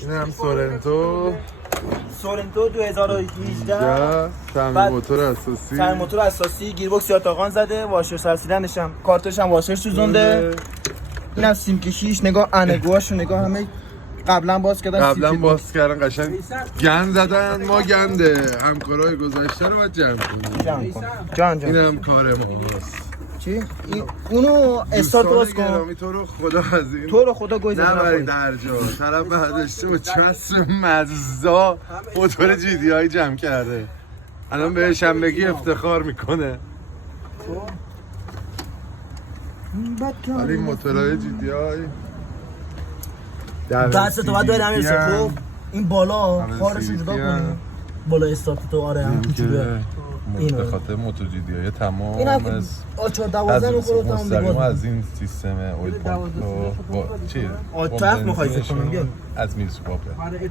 این هم سورنتو 2018 تعمیر موتور اساسی تعمیر موتور اساسی گیربکس یاتاقان زده، واشر سرسیدنش هم کارتش هم واشر سوزونده. این هم سیم کشیش، نگاه انگوهاشو نگاه، همه قبلا باز کردن قشنگ گند زدن. ما گنده همکارای گذشته رو باید جمع کنیم. جان این هم کار ما چی؟ اونو استارت باز کن. تو رو خدا از این تو رو خدا گوی زدن نبرید در جا. طرف برداشته با چسب مزا موتور جی دی آی جمع کرده، الان بهش هم بگی افتخار میکنه. ولی موتورهای جی دی آی دست تو باید داری همین خب این بالا خارش رو جدا کنی، بالا استارت تو. آره هم به خاطر موتور جی دی آی تمام این هم آچار 12 میخوره تمام مستقیم از این سیستم اویل پامپ با چیه؟ آتاق مخایسه کنم از میرسو بابه.